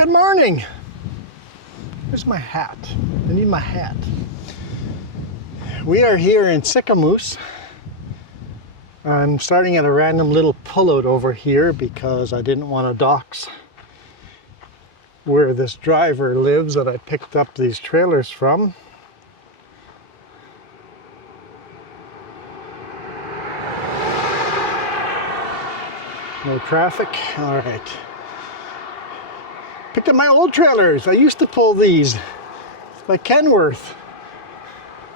Good morning. Where's my hat? I need my hat. We are here in Sicamous. I'm starting at a random little pullout over here because I didn't want to dox where this driver lives that I picked up these trailers from. No traffic. All right. Picked up my old trailers. I used to pull these by Kenworth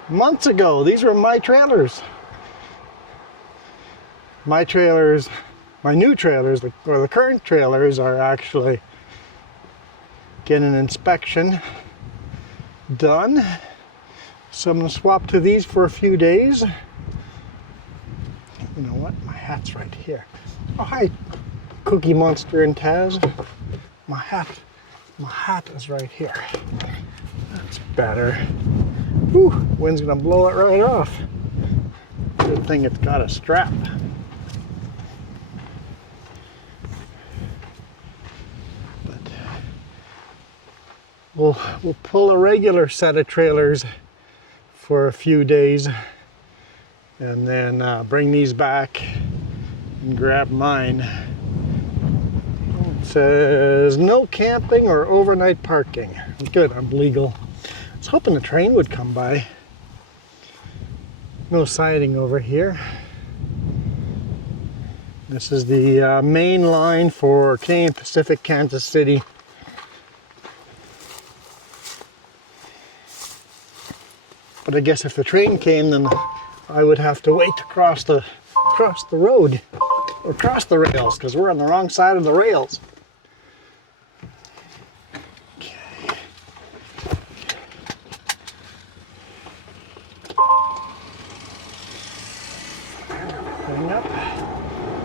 months ago. These were my trailers. My trailers, my new trailers, or the current trailers, are actually getting an inspection done. So I'm going to swap to these for a few days. You know what? My hat's right here. Oh, hi, Cookie Monster and Taz. My hat is right here. That's better. Whew, wind's gonna blow it right off. Good thing it's got a strap. But we'll pull a regular set of trailers for a few days and then bring these back and grab mine. It says no camping or overnight parking. Good, I'm legal. I was hoping the train would come by. No siding over here. This is the main line for Canadian Pacific, Kansas City. But I guess if the train came, then I would have to wait to cross the road or cross the rails because we're on the wrong side of the rails.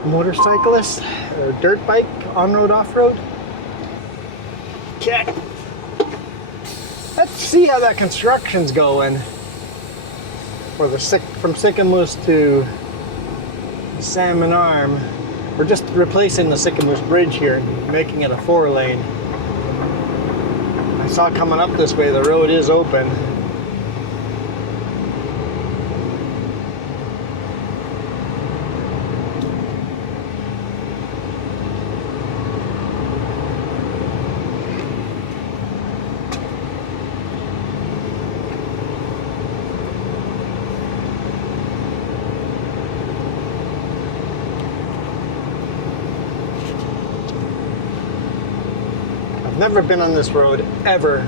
Motorcyclist or dirt bike, on-road, off-road. Okay. Let's see how that construction's going. For from Sicamous to Salmon Arm. We're just replacing the Sicamous bridge here and making it a 4-lane. I saw coming up this way the road is open. Never been on this road ever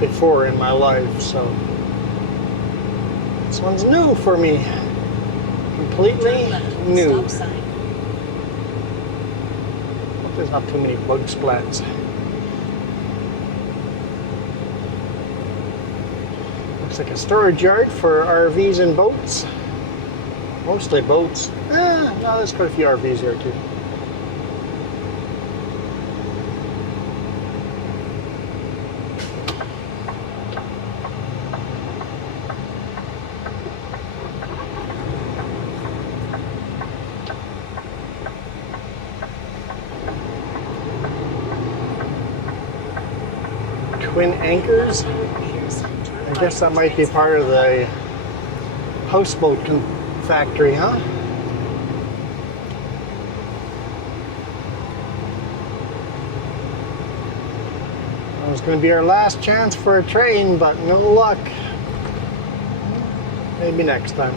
before in my life, so this one's new for me. Completely new. Hope there's not too many bug splats. Looks like a storage yard for RVs and boats. Mostly boats. No, there's quite a few RVs here too. Twin anchors. I guess that might be part of the houseboat factory, huh? It was going to be our last chance for a train, but no luck. Maybe next time.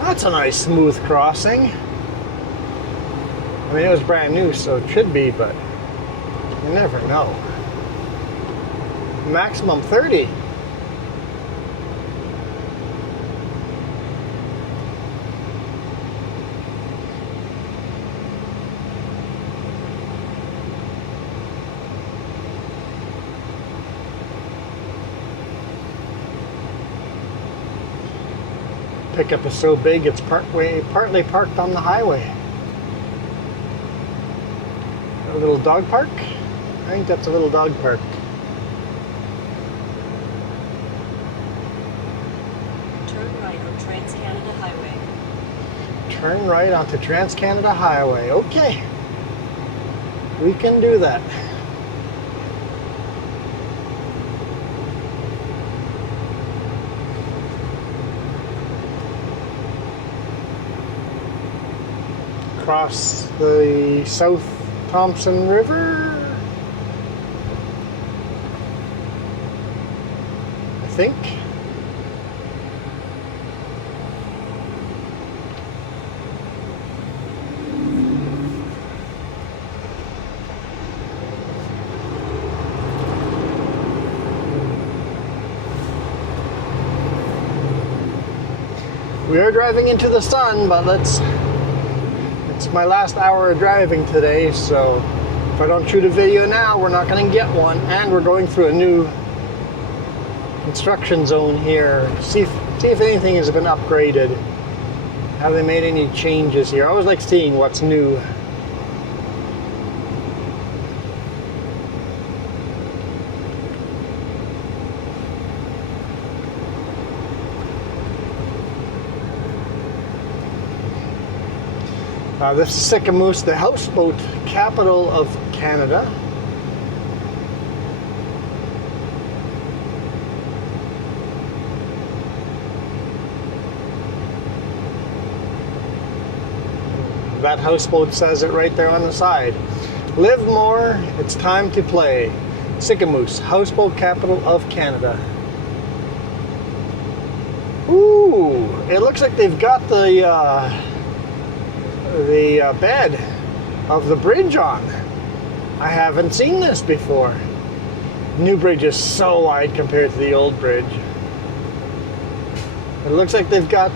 That's a nice smooth crossing. I mean, it was brand new, so it should be, but you never know. Maximum 30. Pickup is so big, it's partly parked on the highway. A little dog park? I think that's a little dog park. Turn right onto Trans-Canada Highway. Okay. We can do that. Across the South Thompson River, I think. We are driving into the sun, but it's my last hour of driving today, so if I don't shoot a video now, we're not going to get one. And we're going through a new construction zone here. See if anything has been upgraded. Have they made any changes here? I always like seeing what's new. This is Sicamous, the houseboat capital of Canada. That houseboat says it right there on the side. Live more, it's time to play. Sicamous, houseboat capital of Canada. Ooh, it looks like they've got the bed of the bridge on. I haven't seen this before. New bridge is so wide compared to the old bridge. It looks like they've got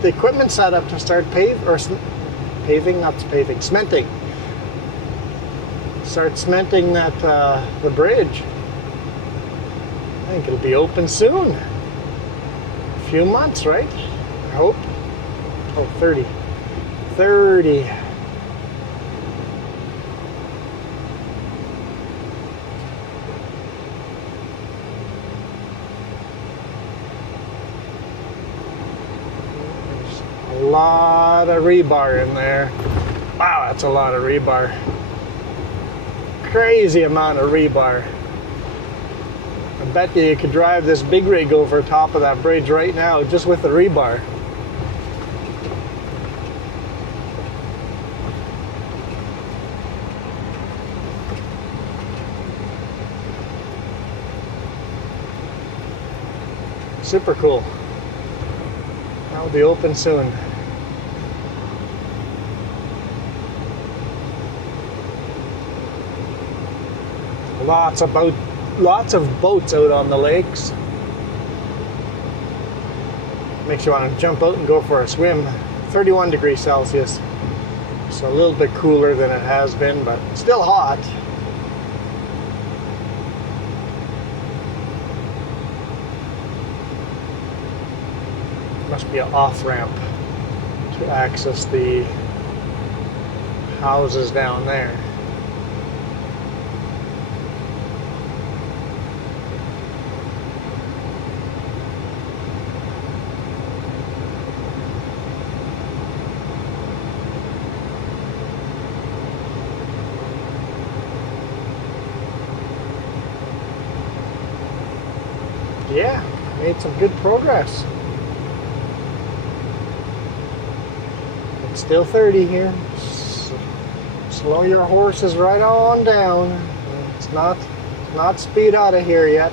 the equipment set up to start cementing. Start cementing that the bridge. I think it'll be open soon. A few months, right? I hope. Oh, 30. There's a lot of rebar in there. Wow, that's a lot of rebar. Crazy amount of rebar. I bet you could drive this big rig over top of that bridge right now just with the rebar. Super cool. That'll be open soon. Lots of boats out on the lakes. Makes you want to jump out and go for a swim. 31 degrees Celsius. So a little bit cooler than it has been, but still hot. Must be an off-ramp to access the houses down there. Yeah, made some good progress. It's still 30 here. Slow your horses right on down. It's not speed out of here yet.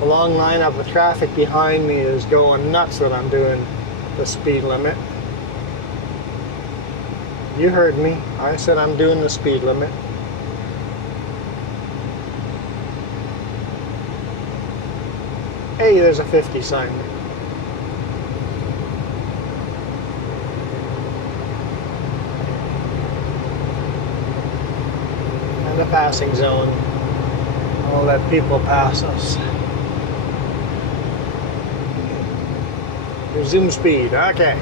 The long lineup of traffic behind me is going nuts that I'm doing the speed limit. You heard me. I said I'm doing the speed limit. Hey, there's a 50 sign. And a passing zone. I'll let people pass us. Resume speed. Okay.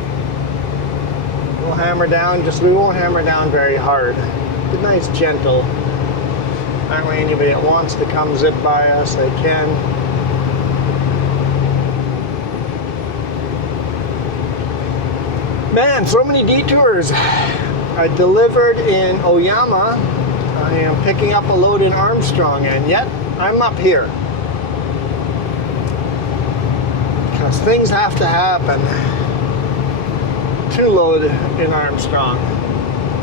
We'll hammer down, we won't hammer down very hard. Be nice, gentle. That way anybody that wants to come zip by us, they can. Man, so many detours. I delivered in Oyama. I am picking up a load in Armstrong, and yet I'm up here. Because things have to happen to load in Armstrong.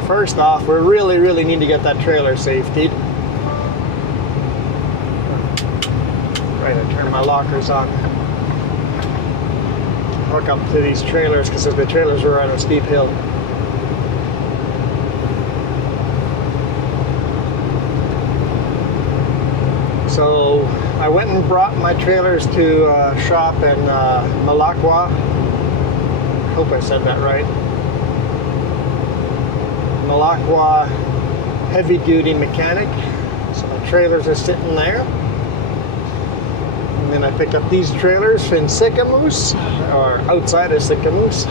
First off, we really need to get that trailer safetied. Right, I turn my lockers on. Hook up to these trailers because the trailers were on a steep hill. So I went and brought my trailers to a shop in Malacca. I hope I said that right. Malacca heavy duty mechanic. So the trailers are sitting there. And then I picked up these trailers in Sicamous, or outside of Sicamous.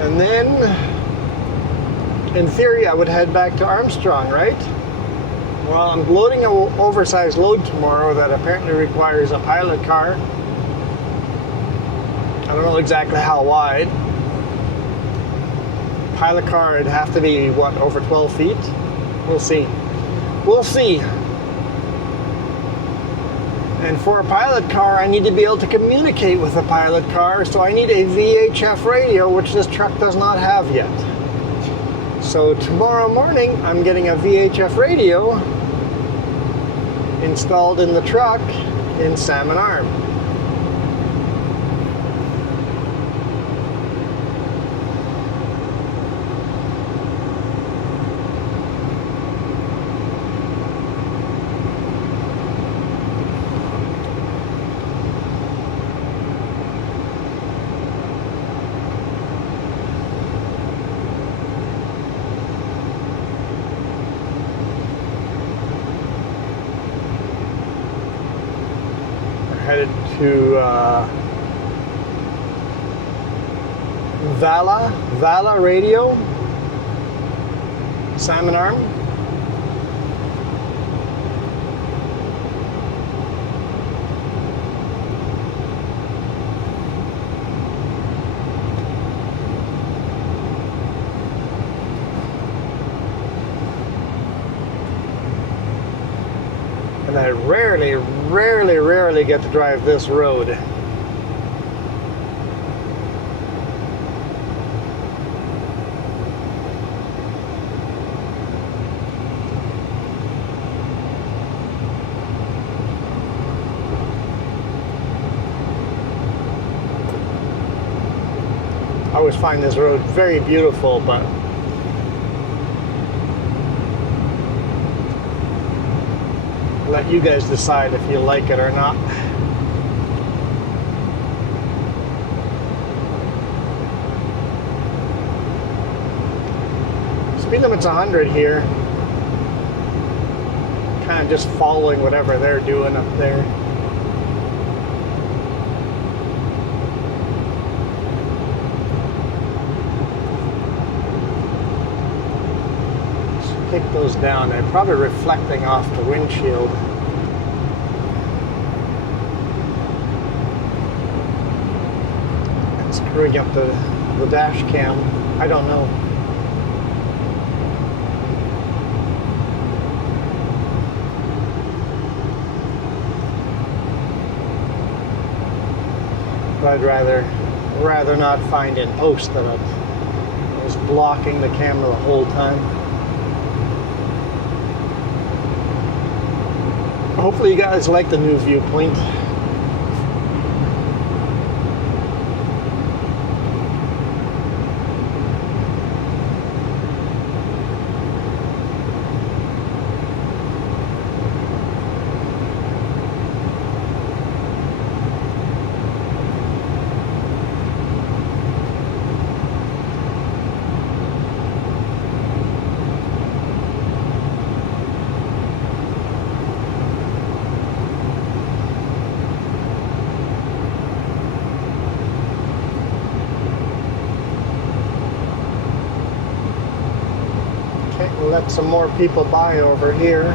And then, in theory, I would head back to Armstrong, right? Well, I'm loading an oversized load tomorrow that apparently requires a pilot car. I don't know exactly how wide. Pilot car, it'd have to be, what, over 12 feet? We'll see. We'll see. And for a pilot car, I need to be able to communicate with a pilot car, so I need a VHF radio, which this truck does not have yet. So tomorrow morning, I'm getting a VHF radio installed in the truck in Salmon Arm. Headed to Vala Radio, Salmon Arm. And I rarely get to drive this road. I always find this road very beautiful, but let you guys decide if you like it or not. Speed limit's 100 here. Kind of just following whatever they're doing up there. Take those down. They're probably reflecting off the windshield. And screwing up the dash cam. I don't know. But I'd rather not find in post that I was blocking the camera the whole time. Hopefully you guys like the new viewpoint. Let some more people by over here.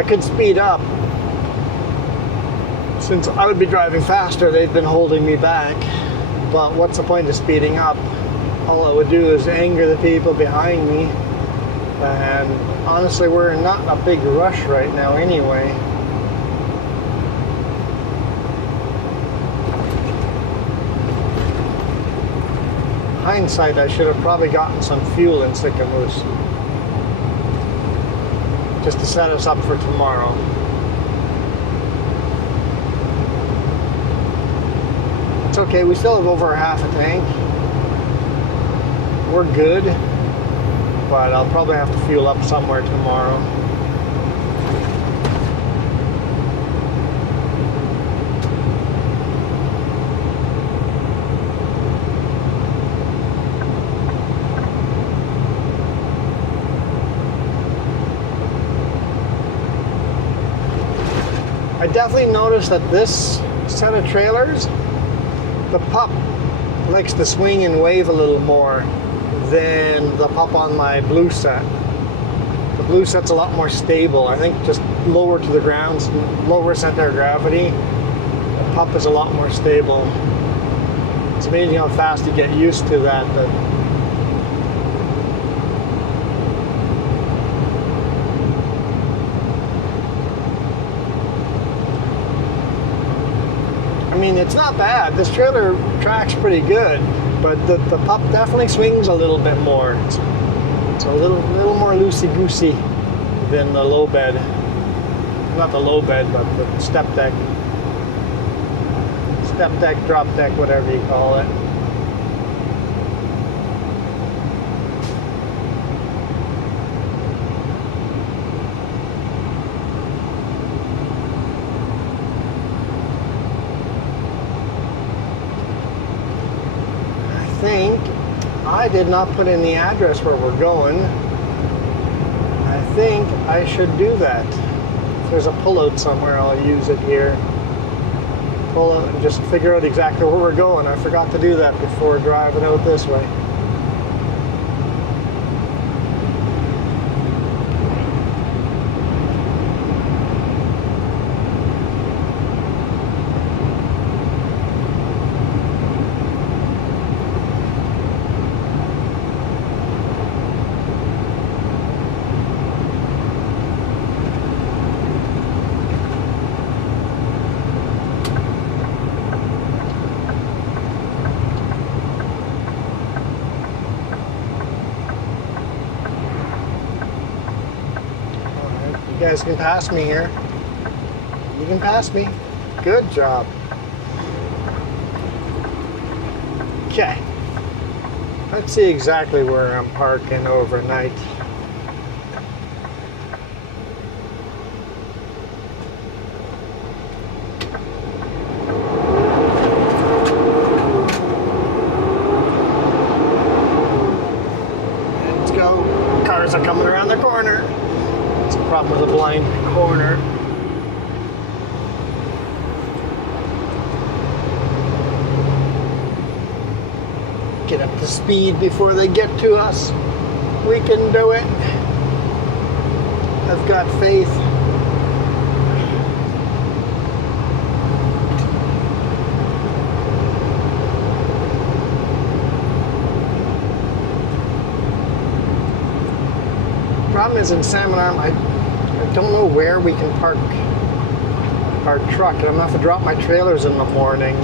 I could speed up. Since I would be driving faster, they've been holding me back. But what's the point of speeding up? All it would do is anger the people behind me. And honestly, we're not in a big rush right now anyway. Hindsight, I should have probably gotten some fuel in Sicamous just to set us up for tomorrow. It's okay, we still have over half a tank. We're good, but I'll probably have to fuel up somewhere tomorrow. I definitely noticed that this set of trailers, the pup likes to swing and wave a little more than the pup on my blue set. The blue set's a lot more stable. I think just lower to the ground, lower center of gravity. The pup is a lot more stable. It's amazing how fast you get used to that. I mean, it's not bad. This trailer tracks pretty good, but the pup definitely swings a little bit more. It's a little more loosey-goosey than the low bed. Not the low bed, but the step deck. Step deck, drop deck, whatever you call it. I did not put in the address where we're going. I think I should do that. If there's a pullout somewhere, I'll use it here. Pull out and just figure out exactly where we're going. I forgot to do that before driving out this way. You guys can pass me here. You can pass me. Good job. Okay. Let's see exactly where I'm parking overnight. Let's go. Cars are coming around the corner. Problem with the blind corner. Get up to speed before they get to us. We can do it. I've got faith. Problem is in Salmon Arm, I don't know where we can park our truck. I'm gonna have to drop my trailers in the morning.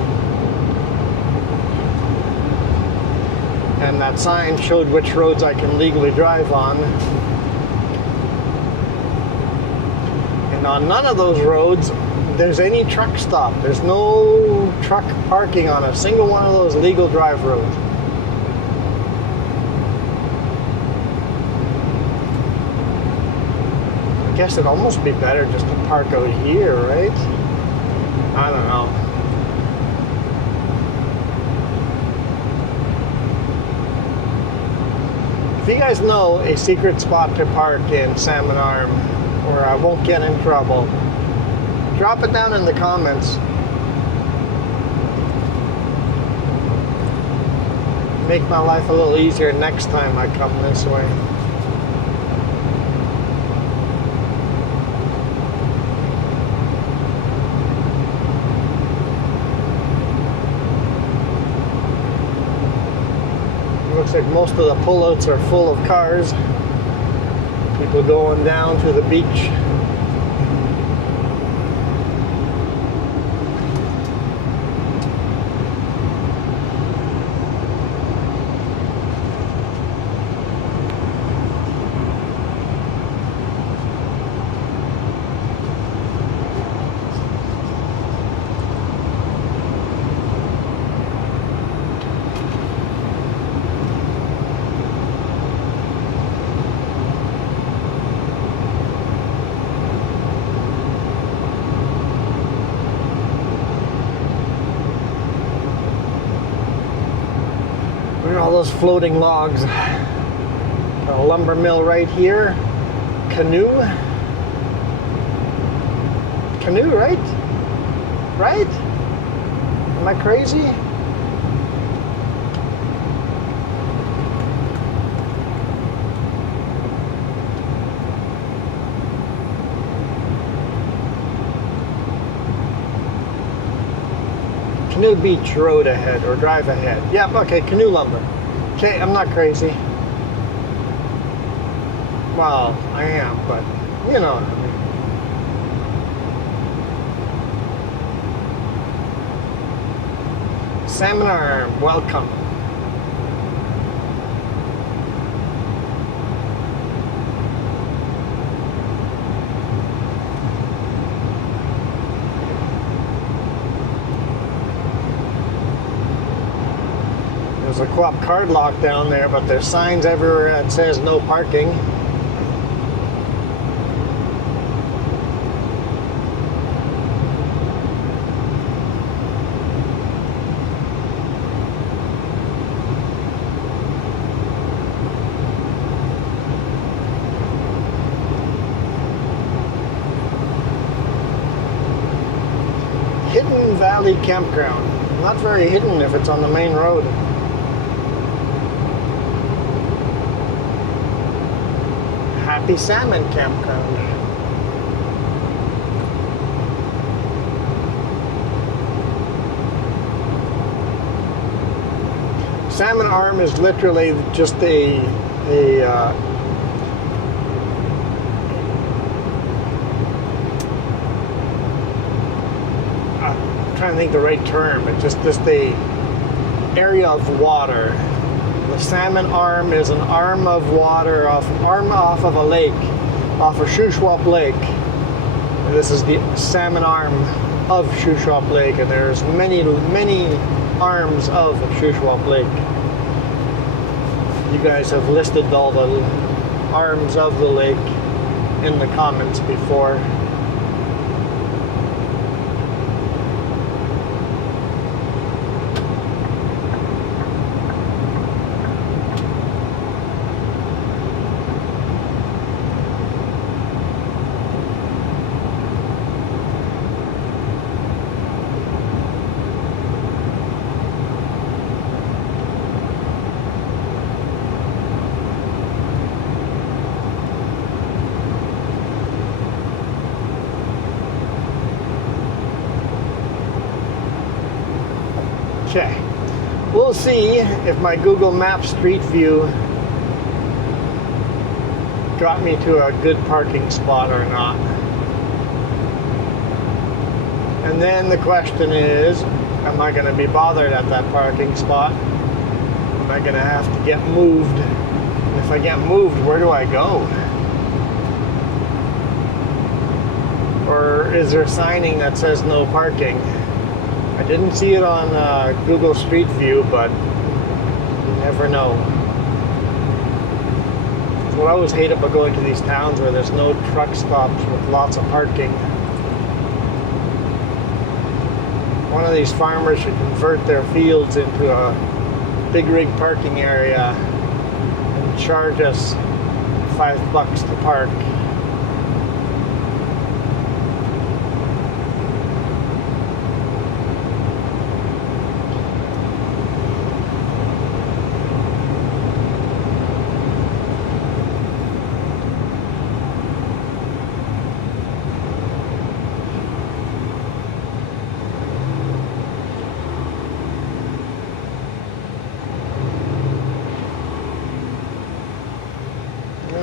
And that sign showed which roads I can legally drive on. And on none of those roads, there's any truck stop. There's no truck parking on a single one of those legal drive roads. I guess it'd almost be better just to park out here, right? I don't know. If you guys know a secret spot to park in Salmon Arm where I won't get in trouble, drop it down in the comments. Make my life a little easier next time I come this way. like most of the pullouts are full of cars. People going down to the beach. All those floating logs. Got a lumber mill right here. Canoe. Canoe, right? Right? Am I crazy? Canoe Beach Road ahead, or drive ahead. Yep, okay, canoe lumber. Okay, I'm not crazy. Well, I am, but you know what I mean. Salmon Arm, welcome. There's a co-op card lock down there, but there's signs everywhere that says no parking. Hidden Valley Campground. Not very hidden if it's on the main road. Happy Salmon Campground. Salmon Arm is literally just I'm trying to think the right term. It's just the area of water. The Salmon Arm is an arm of water off of a lake, off of Shuswap Lake. And this is the Salmon Arm of Shuswap Lake, and there's many arms of Shuswap Lake. You guys have listed all the arms of the lake in the comments before. Okay, we'll see if my Google Maps Street View got me to a good parking spot or not. And then the question is, am I going to be bothered at that parking spot? Am I going to have to get moved? And if I get moved, where do I go? Or is there signing that says no parking? I didn't see it on Google Street View, but you never know. That's what I always hate about going to these towns where there's no truck stops with lots of parking. One of these farmers should convert their fields into a big rig parking area and charge us $5 to park.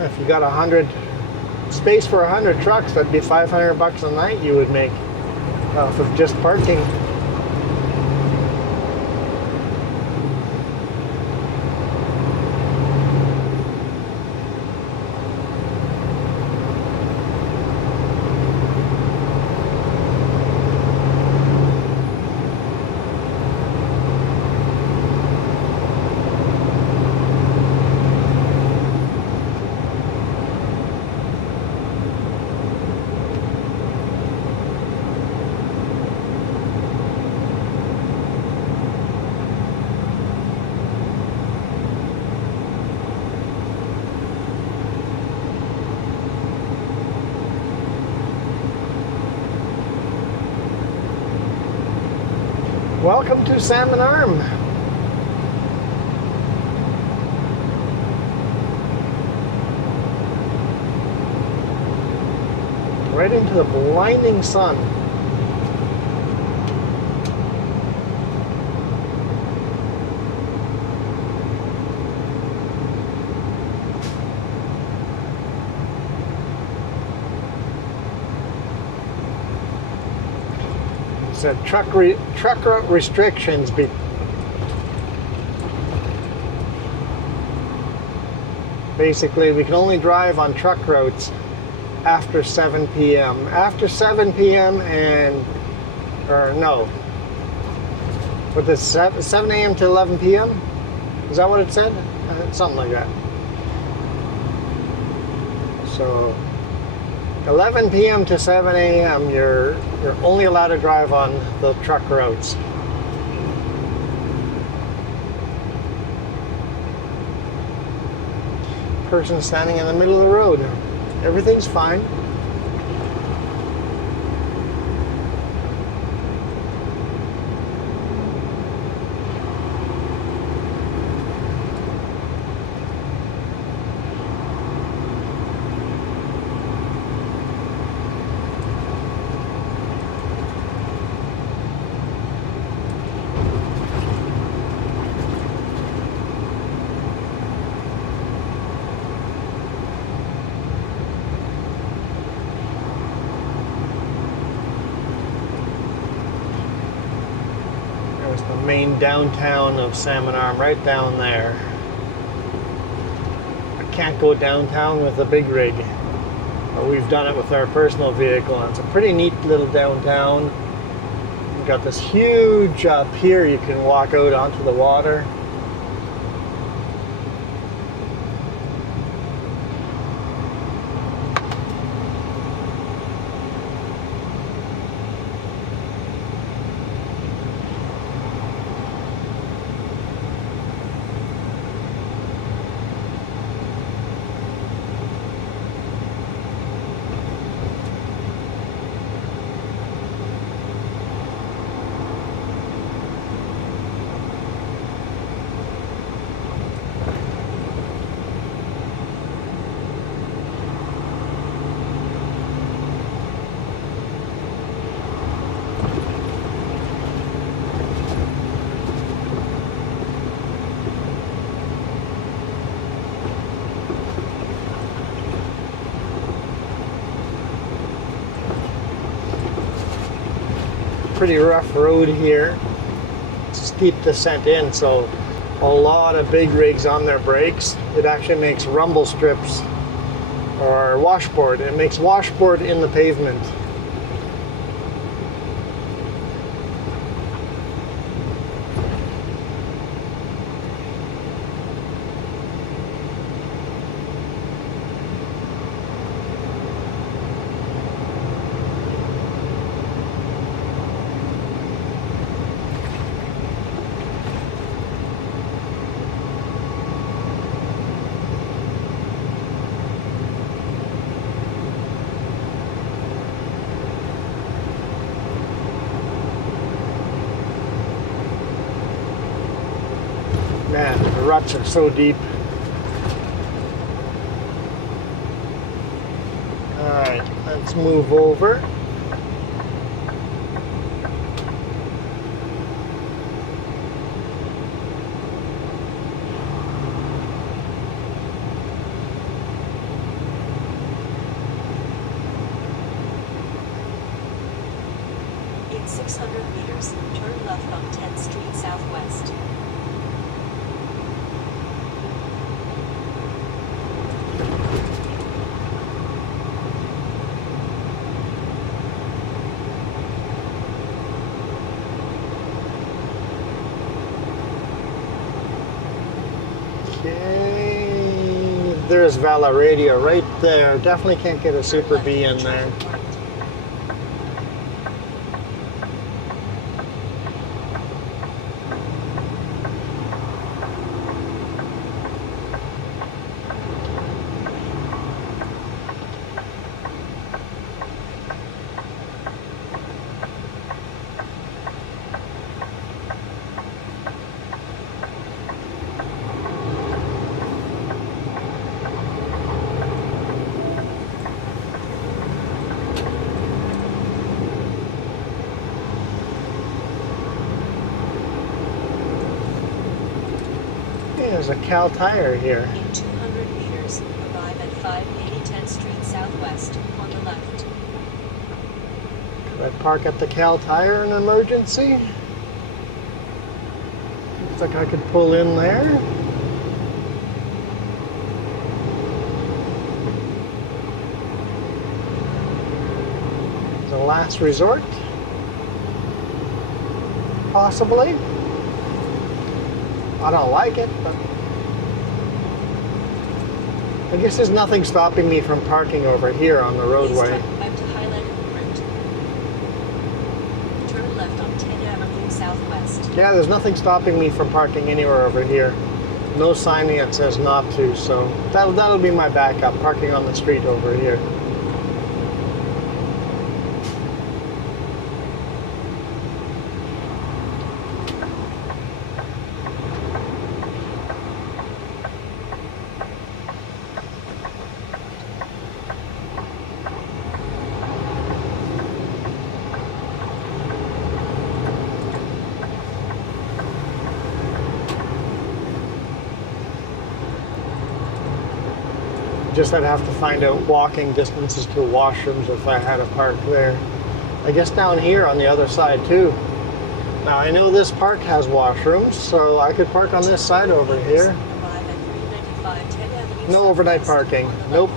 If you got 100 space for 100 trucks, that'd be $500 a night you would make off of just parking. Welcome to Salmon Arm. Right into the blinding sun. Said truck restrictions basically we can only drive on truck routes after 7 p.m. After 7 p.m. With the 7 a.m. to 11 p.m. Is that what it said? Something like that. So 11 p.m. to 7 a.m. you're only allowed to drive on the truck roads. Person standing in the middle of the road. Everything's fine. Main downtown of Salmon Arm, right down there. I can't go downtown with a big rig, but we've done it with our personal vehicle, and it's a pretty neat little downtown. We've got this huge pier you can walk out onto the water. Pretty rough road here. It's a steep descent in, so a lot of big rigs on their brakes. It actually makes rumble strips or washboard. It makes washboard in the pavement. Man, the ruts are so deep. Alright, let's move over. In 600 meters, turn left on 10th Street Southwest. Okay, there's Vala Radio right there. Definitely can't get a Super B in there. There's a Cal Tire here. In 200 meters, arrive at 580 10th Street Southwest, on the left. Could I park at the Cal Tire in an emergency? Looks like I could pull in there. As a last resort. Possibly. I don't like it, but I guess there's nothing stopping me from parking over here on the roadway. Please turn back to highlighted route. Turn left on 10th Avenue Southwest. Yeah, there's nothing stopping me from parking anywhere over here. No signing that says not to, so that'll be my backup, parking on the street over here. Just I'd have to find out walking distances to washrooms if I had a park there. I guess down here on the other side too. Now I know this park has washrooms, so I could park on this side over here. No overnight parking. Nope.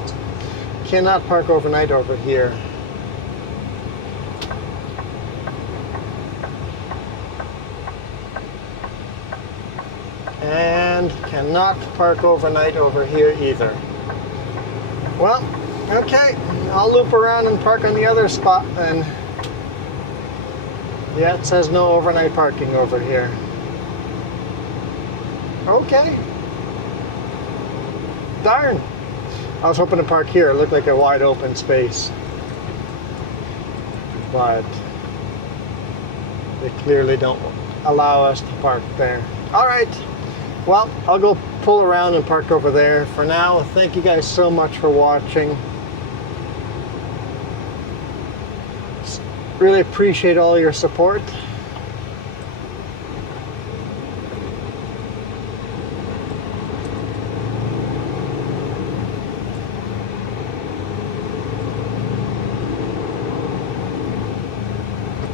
Cannot park overnight over here. And cannot park overnight over here either. Well, okay, I'll loop around and park on the other spot then. Yeah, it says no overnight parking over here. Okay. Darn. I was hoping to park here. It looked like a wide open space. But they clearly don't allow us to park there. All right. Well, I'll go pull around and park over there. For now, thank you guys so much for watching. Really appreciate all your support.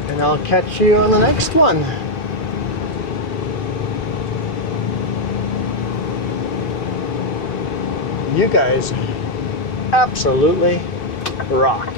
And I'll catch you on the next one. You guys absolutely rock.